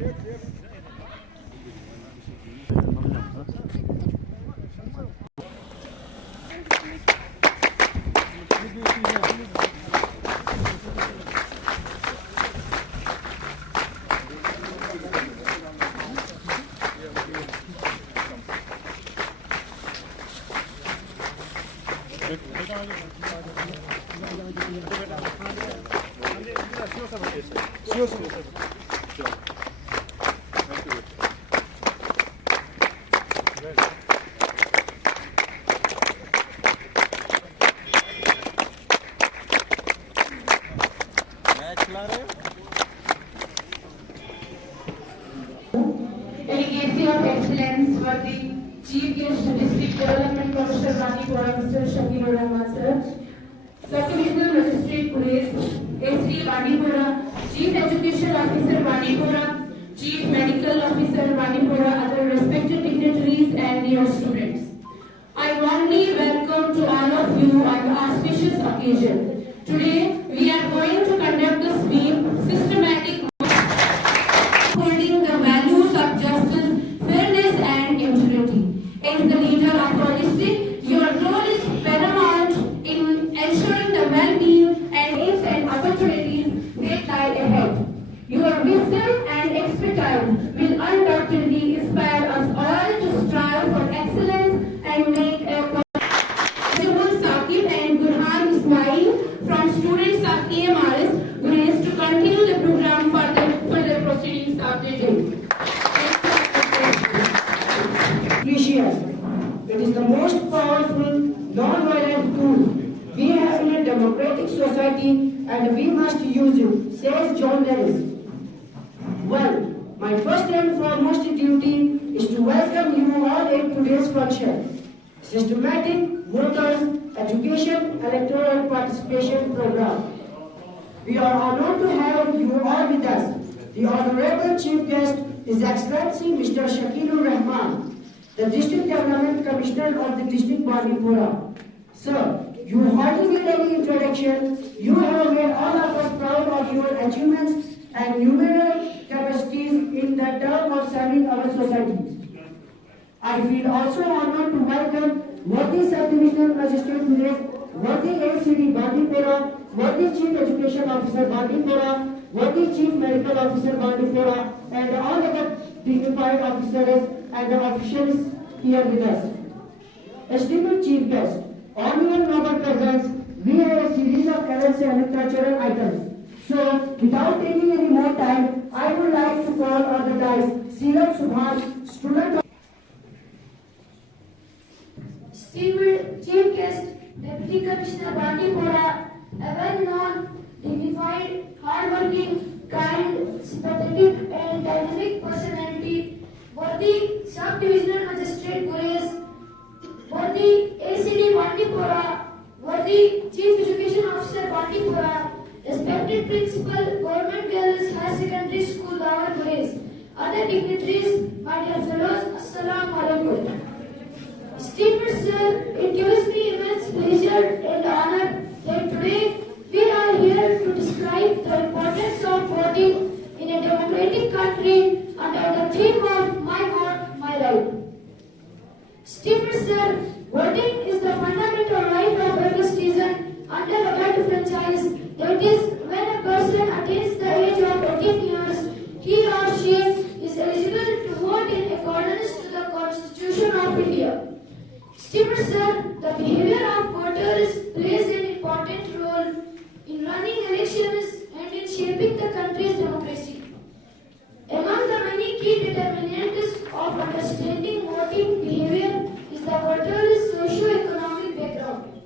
Delegacy of Excellence for the Chief Guest District Development Commissioner Bandipora, Mr. Shakilur Rahman sir, Sub-Divisional Magistrate Police, SD Bandipora, Chief Education Officer Bandipora, Chief Medical Officer Bandipora, other respected dignitaries and dear students. I warmly welcome to all of you on the auspicious occasion. Today we are going to conduct the sweep systematic holding the values of justice, fairness and integrity. As the leader of our district, your role is paramount in ensuring the well-being and aims and opportunities that lie ahead. Your wisdom and expertise will undoubtedly inspire us all to strive for excellence and make a Saqib and Gurhan Ismail from students of AMRS Grace to continue the program for the proceedings of the day. Precious. It is the most powerful, non-violent tool we have in a democratic society and we must use it, says John Lewis. Well, my first and foremost duty is to welcome you all in today's function. Systematic Voters Education Electoral Participation Program. We are honored to have you all with us. The Honorable Chief Guest is Excellency Mr. Shakilur Rahman, the District Development Commissioner of the District Bandipora. Sir, you hardly need any introduction. You have made all of us proud of your achievements and numerous capacities in the term of serving our society. I feel also honored to welcome worthy Sub-Divisional Magistrate Police, worthy ACD Bandipora, worthy Chief Education Officer Bandipora, worthy Chief Medical Officer Bandipora, and all other dignified officers and officials here with us. Esteemed Chief Guest, on your noble presence, we have a series of events and cultural items. So, without taking any more time, I would like to call on the dais Seerat Subhan, student of Esteemed Chief Guest, Deputy Commissioner Bandipora, a well-known, dignified, hard-working, kind, sympathetic and dynamic personality, worthy Sub-Divisional Magistrate Grace, worthy ACD Bandipora, worthy Chief Education Officer Bandipora, respected Principal, Government Girls Higher Secondary School, Dawar Grace, other dignitaries, my dear fellows, Assalamu Alaikum. Esteemed sir, it gives me immense pleasure and honor that today we are here to describe the importance of voting in a democratic country under the theme of My Vote, My Right. Esteemed sir, voting is the fundamental right of every citizen under the right franchise. That is, when a person attains the age of 18 years, he or she is eligible to vote in accordance to the Constitution of India. Esteemed sir, the behavior of voters plays an important role in running elections and in shaping the country's democracy. Among the many key determinants of understanding voting behavior is the voter's socio-economic background.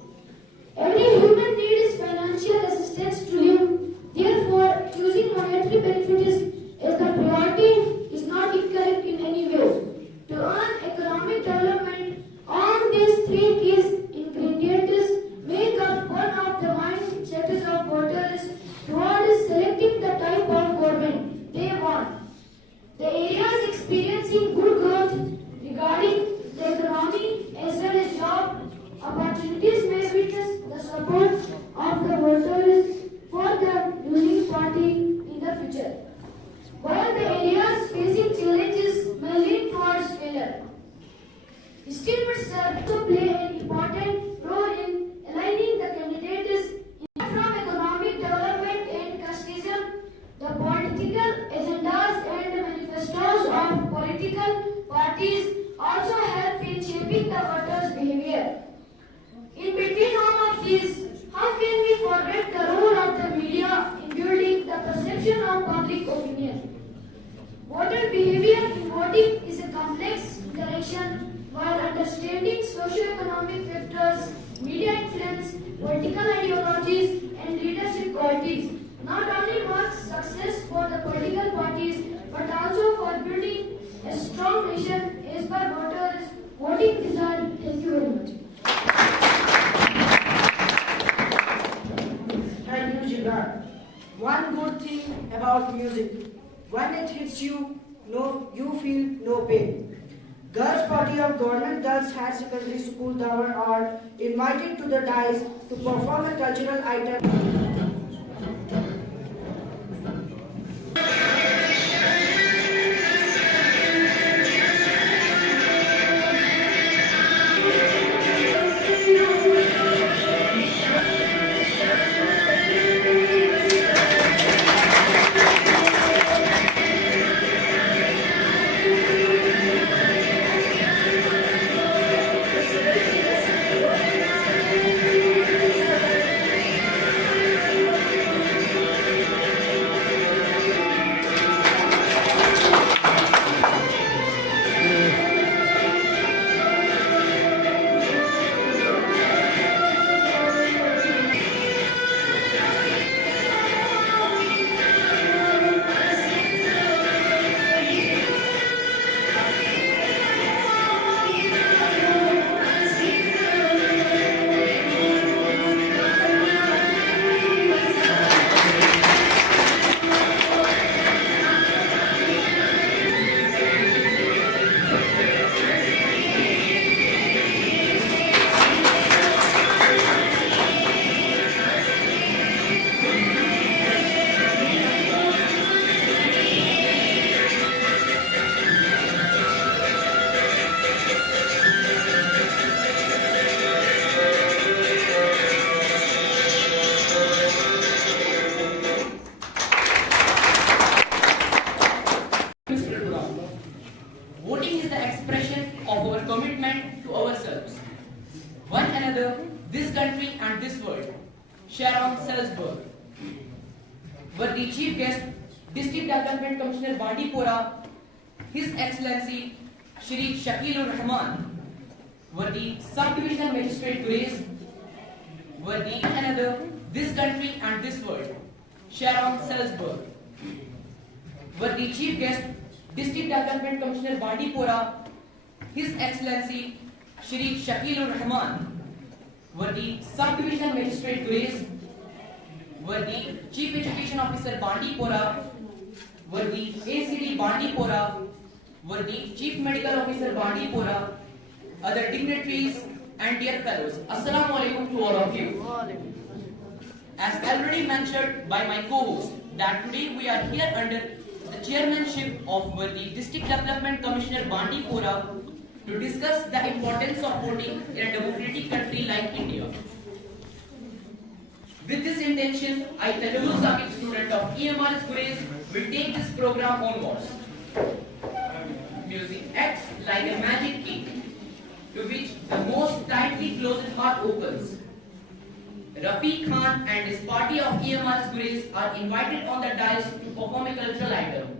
Every human needs financial assistance to live. Therefore, choosing monetary benefits as the priority is not incorrect in any way. To earn economic development, all these three key ingredients make up one of the mindsets of voters towards selecting the type of government they want. The areas experiencing good growth regarding the economy as well as job opportunities may witness the support of the voters for the ruling party in the future. While the areas facing challenges may lead towards failure. Still, but serve to play an important role in aligning the candidates from economic development and casteism, the political agendas and manifestos of political parties also help in shaping the voters' behavior. In between all of these, how can we forget the role of the media in building the perception of public opinion? Voter behavior in voting is a complex interaction while understanding socio-economic factors, media influence, political ideologies, and leadership qualities not only marks success for the political parties but also for building a strong nation as per voters' voting desire. Thank you very much. Thank you, Jigar. One good thing about music, when it hits you, you feel no pain. Girls Party of Government Girls Higher Secondary School Dawar are invited to the dais to perform a cultural item. Voting is the expression of our commitment to ourselves, one another, this country and this world. Sharon Salzberg were the chief guest, District Development Commissioner Bandipora, His Excellency Shri Shakilur Rahman were the Subdivisional Magistrate Grace, were the one another, this country and this world. Sharon Salzberg were the chief guest, District Development Commissioner Bandipora, His Excellency Shri Shakilur Rahman were the Subdivisional Magistrate Grace, were the Chief Education Officer Bandipora, were the ACD Bandipora, were the Chief Medical Officer Bandipora, other dignitaries and dear fellows. Assalamu alaikum to all of you. As already mentioned by my co-host, that today we are here under the chairmanship of the District Development Commissioner Bandipora to discuss the importance of voting in a democratic country like India. With this intention, I, Talibul Saqib, student of EMRS Grace, will take this program onwards. Music acts like a magic key, to which the most tightly closed heart opens. Rafiq Khan and his party of EMRS Grace are invited on the dais to perform a cultural item.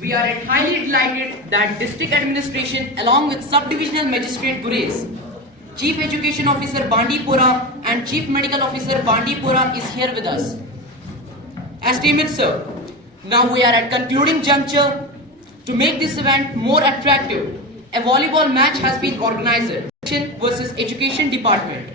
We are highly delighted that District Administration along with Sub-Divisional Magistrate Gurez, Chief Education Officer Bandipora and Chief Medical Officer Bandipora is here with us. Esteemed sir, now we are at concluding juncture. To make this event more attractive, a volleyball match has been organized versus Education Department.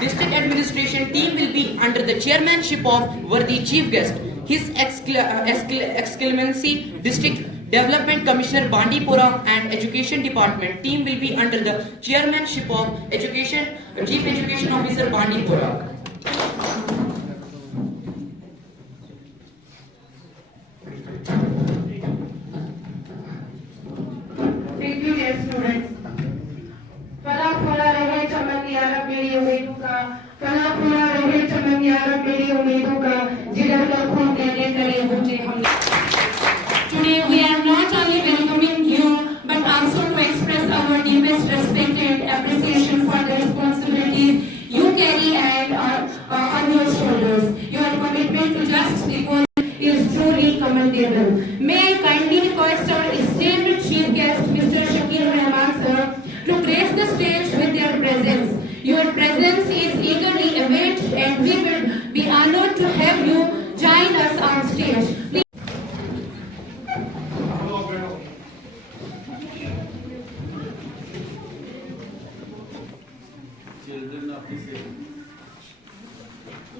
District Administration team will be under the chairmanship of worthy chief guest, His Excellency District Development Commissioner Bandipora, and Education Department team will be under the chairmanship of Chief Education Officer Bandipora. Thank you, dear students. फला फला रहे चमन यारा मेरी उम्मीदों का, फला फला रहे चमन यारा मेरी उम्मीदों का, जिधर लखों कहने करे ऊंचे हम. Today we are not only welcoming you but also to express our deepest respect and appreciation for the responsibilities you carry and on your shoulders. Your commitment to just equal is truly commendable. May I kindly request our esteemed chief guest, Mr. Shakir Rahman sir, to grace the stage with their presence. Your presence is eagerly awaited and we will be honored to have you join us on stage. Please. Children of the same,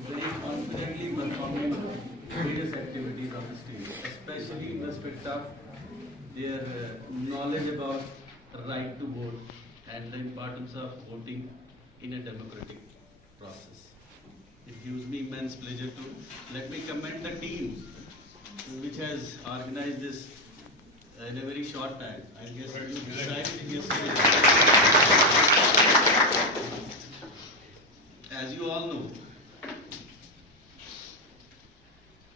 very confidently performing various activities on the stage, especially in respect of their knowledge about right to vote and the importance of voting in a democratic process. It gives me immense pleasure to let me commend the team which has organized this in a very short time. I guess you decided yesterday. As you all know,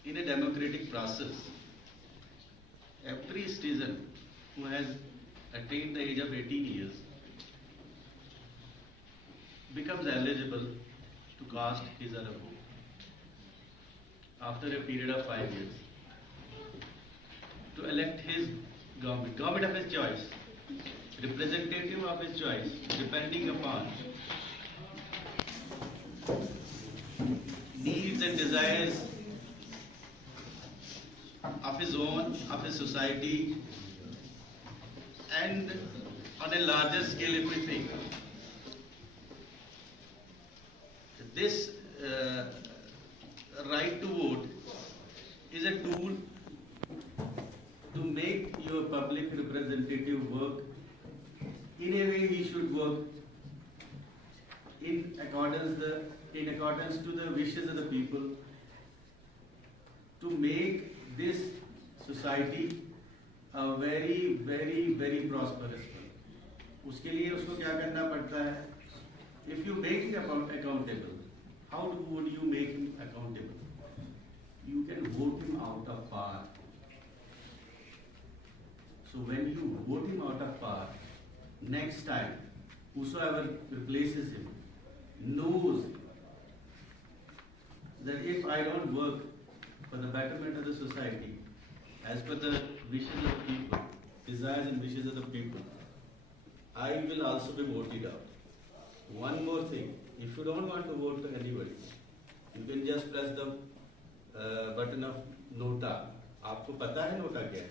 in a democratic process, every citizen who has attained the age of 18 years becomes eligible to cast his or her vote after a period of 5 years to elect his government of his choice, representative of his choice, depending upon needs and desires of his own, of his society, and on a larger scale if we think. This right to vote is a tool to make your public representative work in a way he should work in accordance to the wishes of the people, to make this society a very, very, very prosperous one. उसके लिए उसको क्या करना पड़ता है? If you make him accountable, how would you make him accountable? You can vote him out of power. So when you vote him out of power, next time, whosoever replaces him knows that if I don't work for the betterment of the society, as per the wishes of the people, desires and wishes of the people, I will also be voted out. One more thing, if you don't want to vote for anybody, you can just press the button of nota. आपको पता है NOTA क्या है?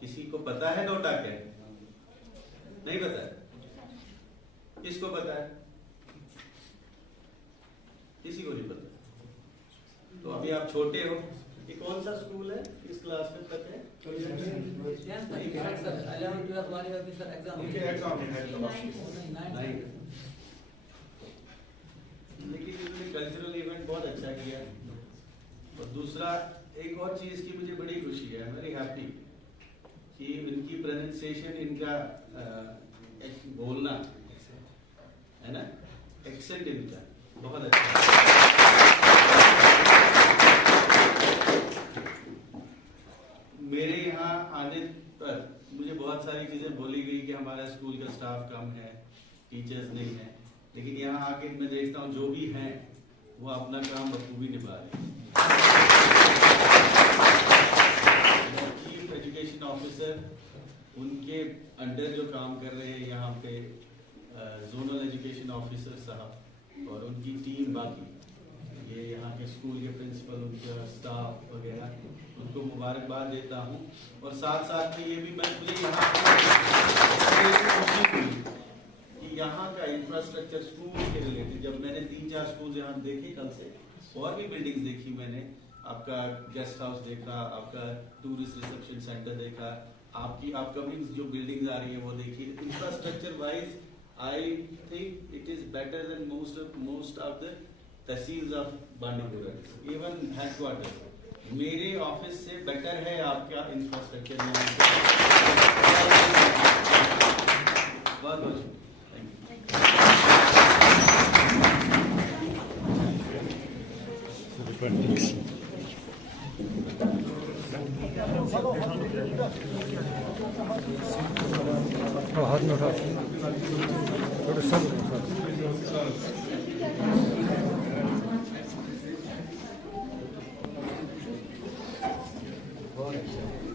किसी को पता है NOTA क्या है? नहीं पता है? किसको पता है? किसी को नहीं पता। तो अभी आप छोटे हो, ये कौन सा स्कूल है? किस क्लास में पढ़ते हैं? लेकिन इन्होंने कल्चरल इवेंट बहुत अच्छा किया। और दूसरा एक और चीज की मुझे बड़ी खुशी है, वेरी हैप्पी कि इनकी प्रोनाउंसिएशन, इनका बोलना है ना, एक्सेंट इनका बहुत अच्छा मेरे यहाँ आने पर मुझे बहुत सारी चीजें बोली गई कि हमारा स्कूल का स्टाफ कम है, टीचर्स नहीं है, लेकिन यहाँ आके मैं देखता हूँ जो भी हैं वो अपना काम बखूबी निभा रहे हैं। चीफ एजुकेशन ऑफिसर उनके अंडर जो काम कर रहे हैं यहाँ पे जोनल एजुकेशन ऑफिसर साहब और उनकी टीम, बाकी ये यहाँ के स्कूल के प्रिंसिपल, उनका स्टाफ वगैरह, उनको मुबारकबाद देता हूँ। और साथ साथ में ये भी मुझे यहाँ कि यहाँ का इंफ्रास्ट्रक्चर स्कूल के रिलेटेड, जब मैंने 3-4 स्कूल यहाँ देखे कल से, और भी बिल्डिंग्स देखी मैंने, आपका गेस्ट हाउस देखा, आपका टूरिस्ट रिसेप्शन सेंटर देखा, आपकी अपकमिंग जो बिल्डिंग्स आ रही है वो देखी। Infrastructure wise I think it is better than most of the tehsils of Bandipora, even headquarter मेरे ऑफिस से बेटर है आपका इंफ्रास्ट्रक्चर। बहुत बहुत हाथ में उठा थोड़ा सब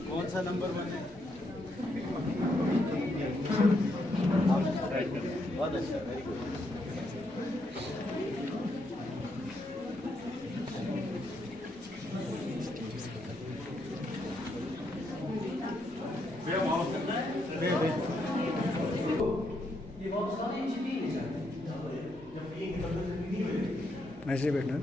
कौन सा नंबर 1 है? बहुत अच्छा, वेरी गुड। ऐसे बैठना।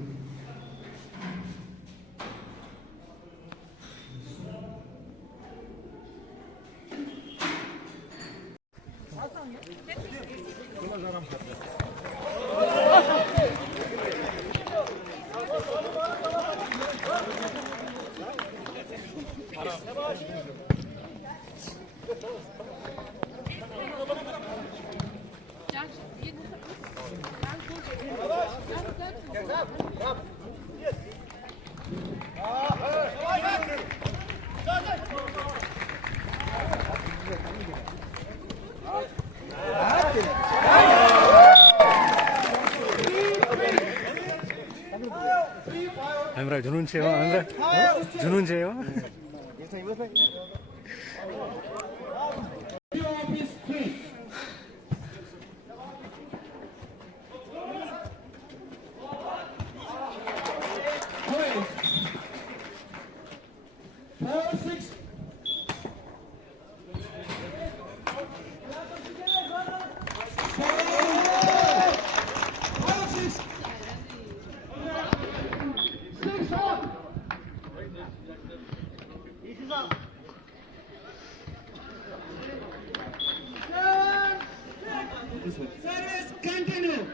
हमरा जुनून छ हमरा जुनून छ यो Service continue.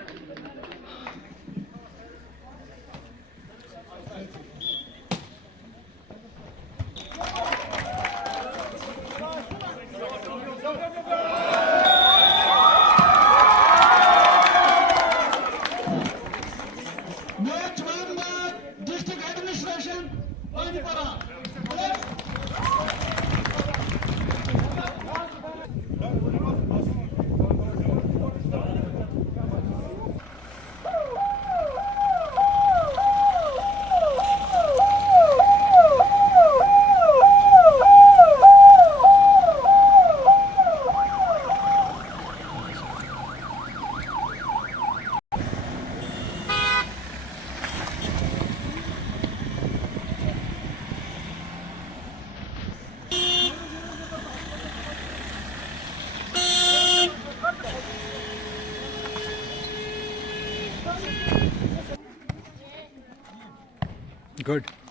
Match won by District Administration, Bandipora. Good.